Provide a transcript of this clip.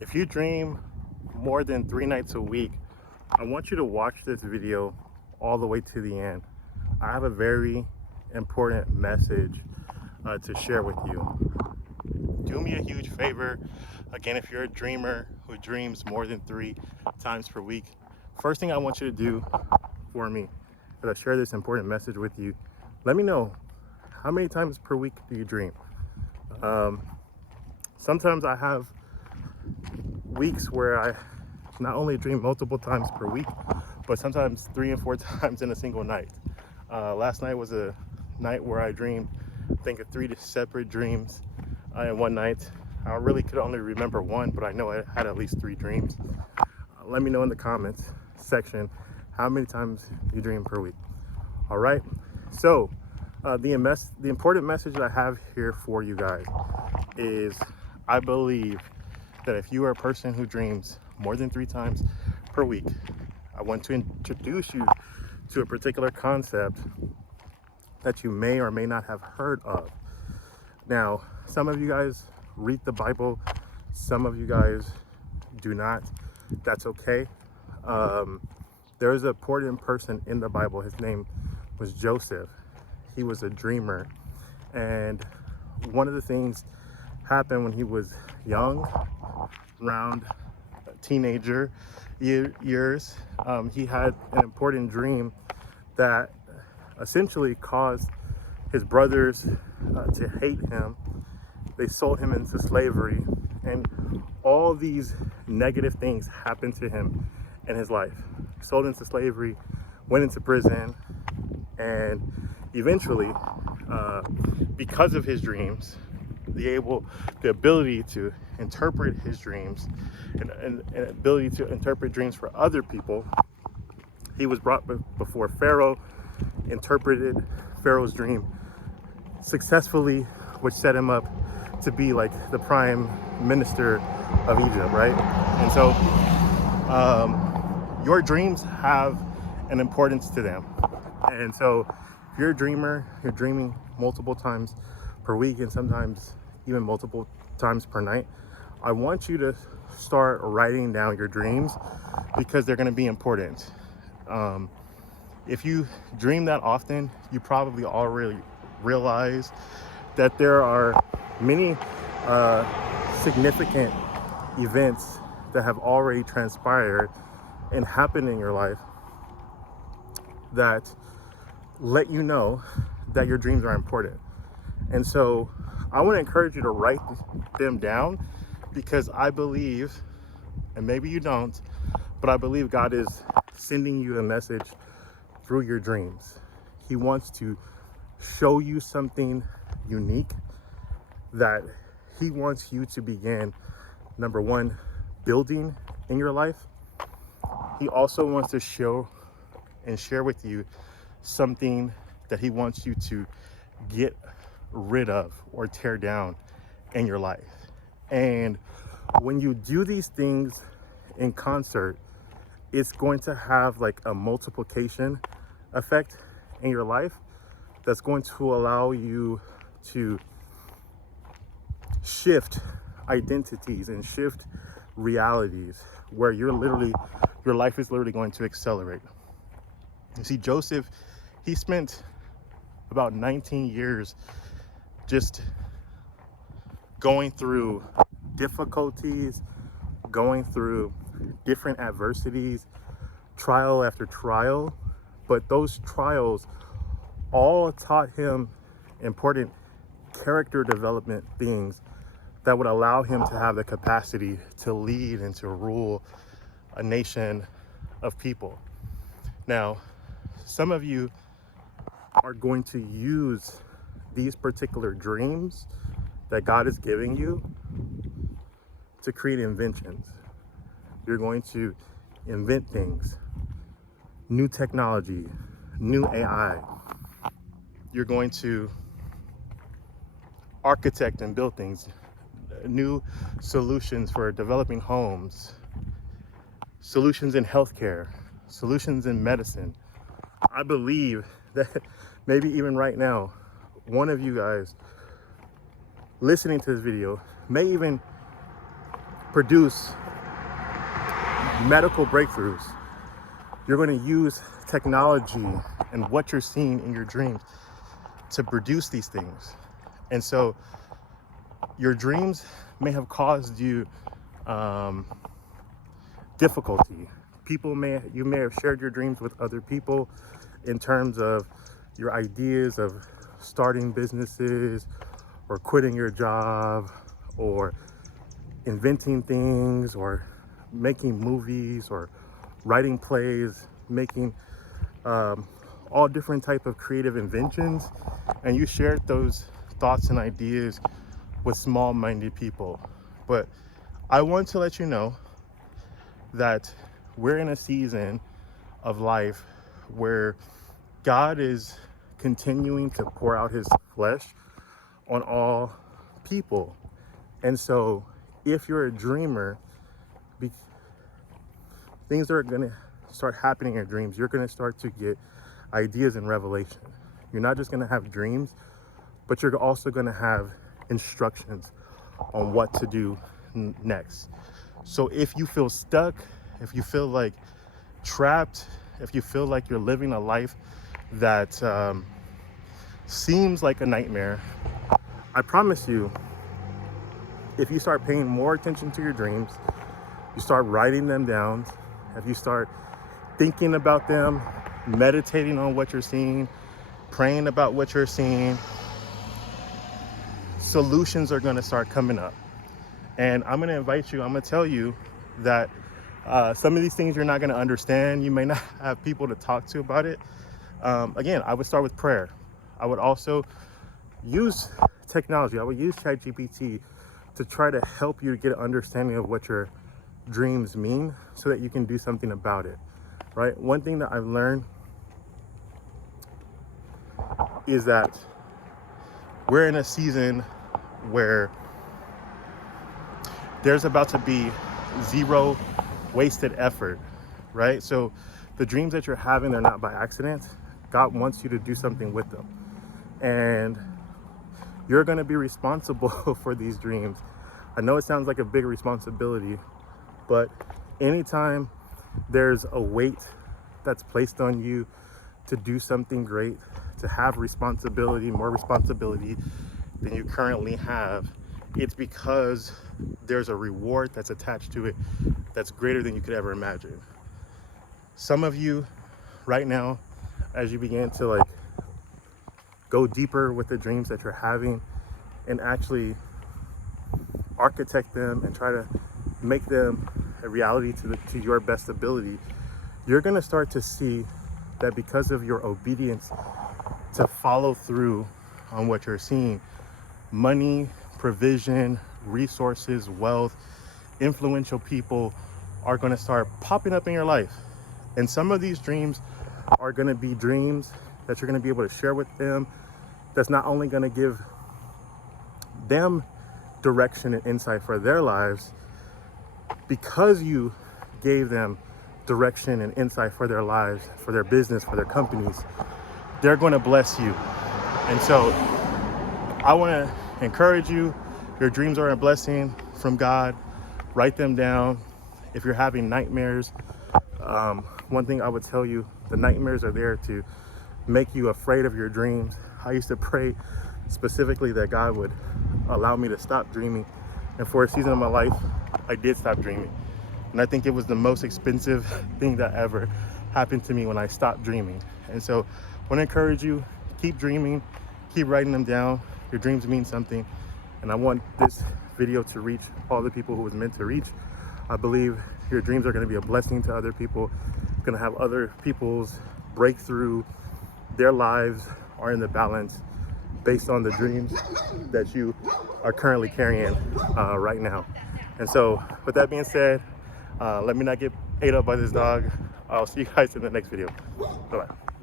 If you dream more than 3 nights a week, I want you to watch this video all the way to the end. I have a very important message to share with you. Do me a huge favor. Again, if you're a dreamer who dreams more than 3 times per week, first thing I want you to do for me as I share this important message with you, let me know, how many times per week do you dream? Sometimes I have weeks where I not only dream multiple times per week, but sometimes 3 and 4 times in a single night. Last night was a night where I dreamed, I think, of 3 separate dreams in one night. I really could only remember one, but I know I had at least 3 dreams. Let me know in the comments section how many times you dream per week. All right, so the important message that I have here for you guys is, I believe that if you are a person who dreams more than 3 times per week, I want to introduce you to a particular concept that you may or may not have heard of. Now, some of you guys read the Bible, some of you guys do not. That's okay. There's an important person in the Bible. His name was Joseph. He was a dreamer, and one of the things happened when he was young, around teenager years. He had an important dream that essentially caused his brothers to hate him. They sold him into slavery, and all these negative things happened to him in his life. Sold into slavery, went into prison, and eventually, because of his dreams, the ability to interpret his dreams and ability to interpret dreams for other people, he was brought before Pharaoh, interpreted Pharaoh's dream successfully, which set him up to be like the prime minister of Egypt, right? And so your dreams have an importance to them. And so if you're a dreamer, you're dreaming multiple times per week and sometimes even multiple times per night, I want you to start writing down your dreams, because they're going to be important. If you dream that often, you probably already realize that there are many significant events that have already transpired and happened in your life that let you know that your dreams are important. And so I want to encourage you to write them down, because I believe, and maybe you don't, but I believe God is sending you a message through your dreams. He wants to show you something unique that he wants you to begin, number one, building in your life. He also wants to show and share with you something that he wants you to get rid of or tear down in your life. And when you do these things in concert, it's going to have like a multiplication effect in your life that's going to allow you to shift identities and shift realities where your life is literally going to accelerate. You see, Joseph, he spent about 19 years just going through difficulties, going through different adversities, trial after trial. But those trials all taught him important character development things that would allow him to have the capacity to lead and to rule a nation of people. Now, some of you are going to use these particular dreams that God is giving you to create inventions. You're going to invent things, new technology, new AI. You're going to architect and build things, new solutions for developing homes, solutions in healthcare, solutions in medicine. I believe that maybe even right now, one of you guys listening to this video may even produce medical breakthroughs. You're going to use technology and what you're seeing in your dreams to produce these things. And so your dreams may have caused you difficulty. You may have shared your dreams with other people in terms of your ideas of starting businesses or quitting your job or inventing things or making movies or writing plays, making all different type of creative inventions, and you shared those thoughts and ideas with small-minded people. But I want to let you know that we're in a season of life where God is continuing to pour out his flesh on all people. And so if you're a dreamer, things are going to start happening in your dreams. You're going to start to get ideas and revelation. You're not just going to have dreams, but you're also going to have instructions on what to do next. So if you feel stuck, if you feel like trapped, if you feel like you're living a life that seems like a nightmare, I promise you, if you start paying more attention to your dreams, you start writing them down, if you start thinking about them, meditating on what you're seeing, praying about what you're seeing, solutions are going to start coming up. And I'm going to invite you, I'm going to tell you that some of these things you're not going to understand. You may not have people to talk to about it. Again, I would start with prayer. I would also use technology. I would use ChatGPT to try to help you get an understanding of what your dreams mean so that you can do something about it, right? One thing that I've learned is that we're in a season where there's about to be zero wasted effort, right? So the dreams that you're having, they're not by accident. God wants you to do something with them. And you're going to be responsible for these dreams. I know it sounds like a big responsibility, but anytime there's a weight that's placed on you to do something great, to have responsibility, more responsibility than you currently have, it's because there's a reward that's attached to it that's greater than you could ever imagine. Some of you right now, as you begin to go deeper with the dreams that you're having and actually architect them and try to make them a reality to your best ability, you're going to start to see that because of your obedience to follow through on what you're seeing, money, provision, resources, wealth, influential people are going to start popping up in your life. And some of these dreams are going to be dreams that you're going to be able to share with them, that's not only going to give them direction and insight for their lives, because you gave them direction and insight for their lives, for their business, for their companies, they're going to bless you. And so I want to encourage you. Your dreams are a blessing from God. Write them down. If you're having nightmares, one thing I would tell you, the nightmares are there to make you afraid of your dreams. I used to pray specifically that God would allow me to stop dreaming. And for a season of my life, I did stop dreaming. And I think it was the most expensive thing that ever happened to me when I stopped dreaming. And so I want to encourage you, keep dreaming, keep writing them down. Your dreams mean something. And I want this video to reach all the people who it was meant to reach. I believe your dreams are going to be a blessing to other people. It's going to have other people's breakthrough. Their lives are in the balance based on the dreams that you are currently carrying right now. And so with that being said, let me not get ate up by this dog. I'll see you guys in the next video. Bye-bye.